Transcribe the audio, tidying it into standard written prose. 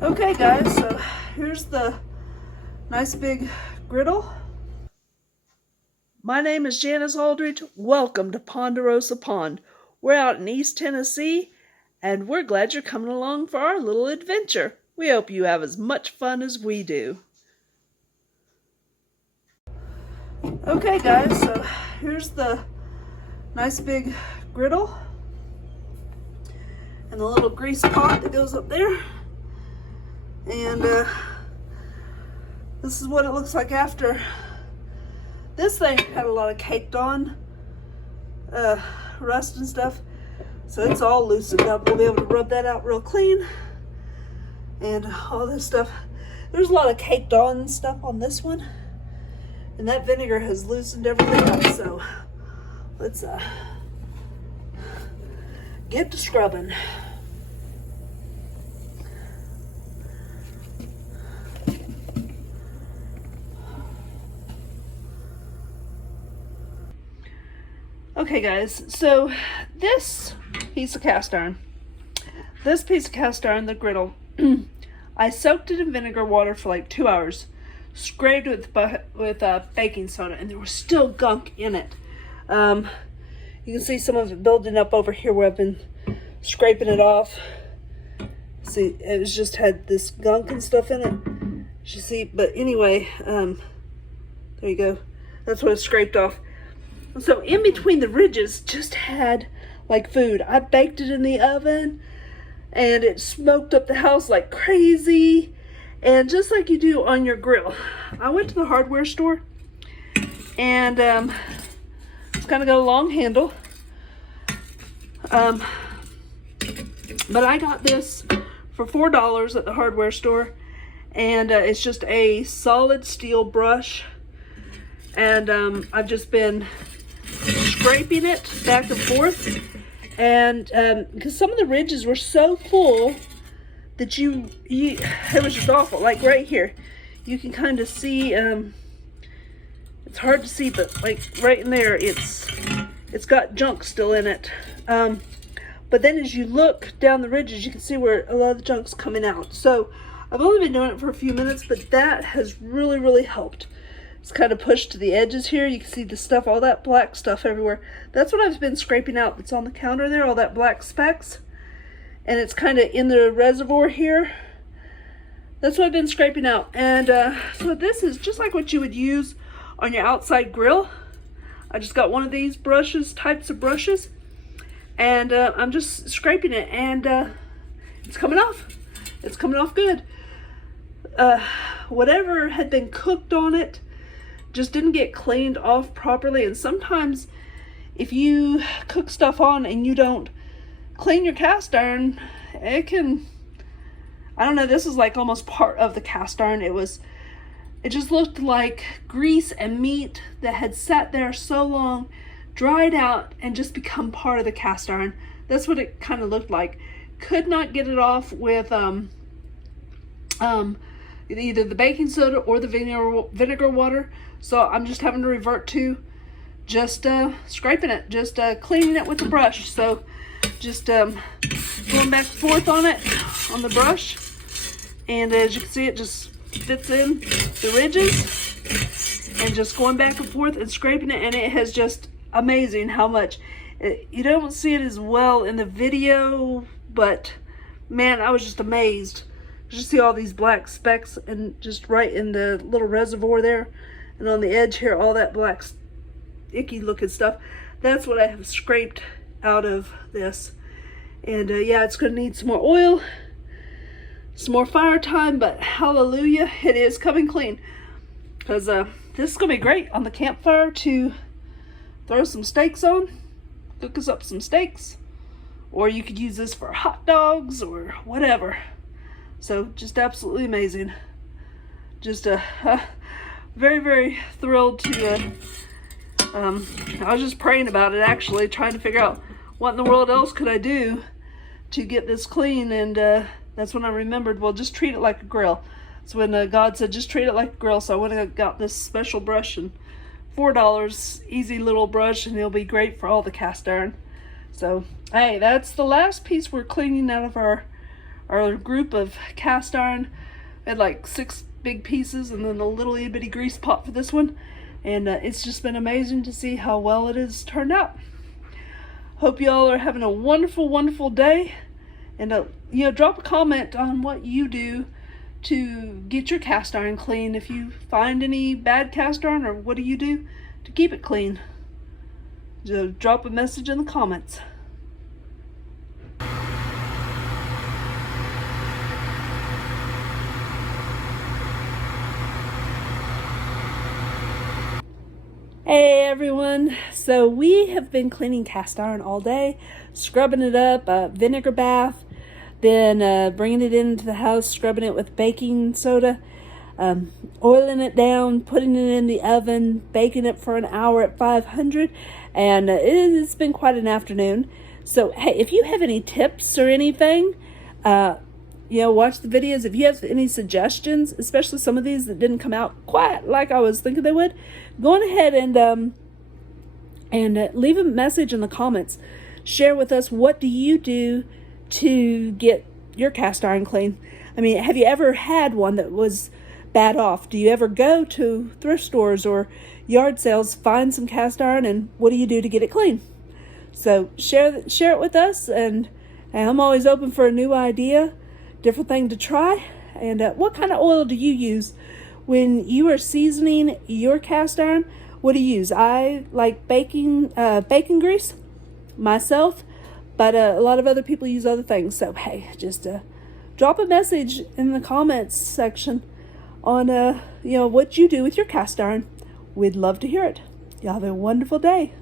Okay guys, so here's the nice big griddle. My name is Janice Aldridge. Welcome to Ponderosa Pond. We're out in East Tennessee, and we're glad you're coming along for our little adventure. We hope you have as much fun as we do. Okay guys, so here's the nice big griddle and the little grease pot that goes up there. And this is what it looks like after. This thing had a lot of caked on rust and stuff, so it's all loosened up. We'll be able to rub that out real clean and all this stuff. There's a lot of caked on stuff on this one, and that vinegar has loosened everything up. So let's get to scrubbing. Okay guys, so this piece of cast iron, the griddle, I soaked it in vinegar water for like 2 hours, scraped it with baking soda, and there was still gunk in it. You can see some of it building up over here where I've been scraping it off. See, it was just had this gunk and stuff in it. You see, but anyway, there you go. That's what it scraped off. So in between the ridges just had like food. I baked it in the oven and it smoked up the house like crazy, and just like you do on your grill. I went to the hardware store and it's kind of got a long handle, but I got this for $4 at the hardware store, and it's just a solid steel brush, and I've just been scraping it back and forth, and because some of the ridges were so full that it was just awful. Like right here, you can kind of see, it's hard to see, but like right in there, it's got junk still in it. But then as you look down the ridges, you can see where a lot of the junk's coming out. So I've only been doing it for a few minutes, but that has really helped. It's kind of pushed to the edges here. You can see the stuff, all that black stuff everywhere. That's what I've been scraping out that's on the counter there, all that black specks. And it's kind of in the reservoir here. That's what I've been scraping out. And so this is just like what you would use on your outside grill. I just got one of these types of brushes. And I'm just scraping it, and it's coming off. It's coming off good. Whatever had been cooked on it just didn't get cleaned off properly, and sometimes if you cook stuff on and you don't clean your cast iron, it can, I don't know, this is like almost part of the cast iron. It just looked like grease and meat that had sat there so long, dried out, and just become part of the cast iron. That's what it kind of looked like. Could not get it off with either the baking soda or the vinegar water. So I'm just having to revert to just scraping it, just cleaning it with the brush. So just going back and forth on it, on the brush. And as you can see, it just fits in the ridges, and just going back and forth and scraping it. And it has just amazing how much, you don't see it as well in the video, but man, I was just amazed. You see all these black specks, and just right in the little reservoir there, and on the edge here, all that black icky looking stuff. That's what I have scraped out of this. And yeah, it's gonna need some more oil, some more fire time, but hallelujah, it is coming clean. Because this is gonna be great on the campfire to throw some steaks on, cook us up some steaks, or you could use this for hot dogs or whatever. So just absolutely amazing. Just very thrilled to I was just praying about it, actually, trying to figure out what in the world else could I do to get this clean. And that's when I remembered, well, just treat it like a grill. So when God said just treat it like a grill, so I went and got this special brush, and $4, easy little brush, and it'll be great for all the cast iron. So hey, that's the last piece we're cleaning out of our our group of cast iron. I had like 6 big pieces and then a little itty bitty grease pot for this one. And it's just been amazing to see how well it has turned out. Hope y'all are having a wonderful, wonderful day. And you know, drop a comment on what you do to get your cast iron clean. If you find any bad cast iron, or what do you do to keep it clean? Just drop a message in the comments. Hey everyone, so we have been cleaning cast iron all day, scrubbing it up, vinegar bath, then bringing it into the house, scrubbing it with baking soda, oiling it down, putting it in the oven, baking it for an hour at 500, and it's been quite an afternoon. So hey, if you have any tips or anything, you know, watch the videos. If you have any suggestions, especially some of these that didn't come out quite like I was thinking they would, go on ahead and leave a message in the comments. Share with us, what do you do to get your cast iron clean? I mean, have you ever had one that was bad off? Do you ever go to thrift stores or yard sales, find some cast iron, and what do you do to get it clean? So share it with us, and I'm always open for a new idea, different thing to try. And what kind of oil do you use when you are seasoning your cast iron? What do you use? I like bacon grease myself, but a lot of other people use other things. So hey, just drop a message in the comments section on you know, what you do with your cast iron. We'd love to hear it. Y'all have a wonderful day.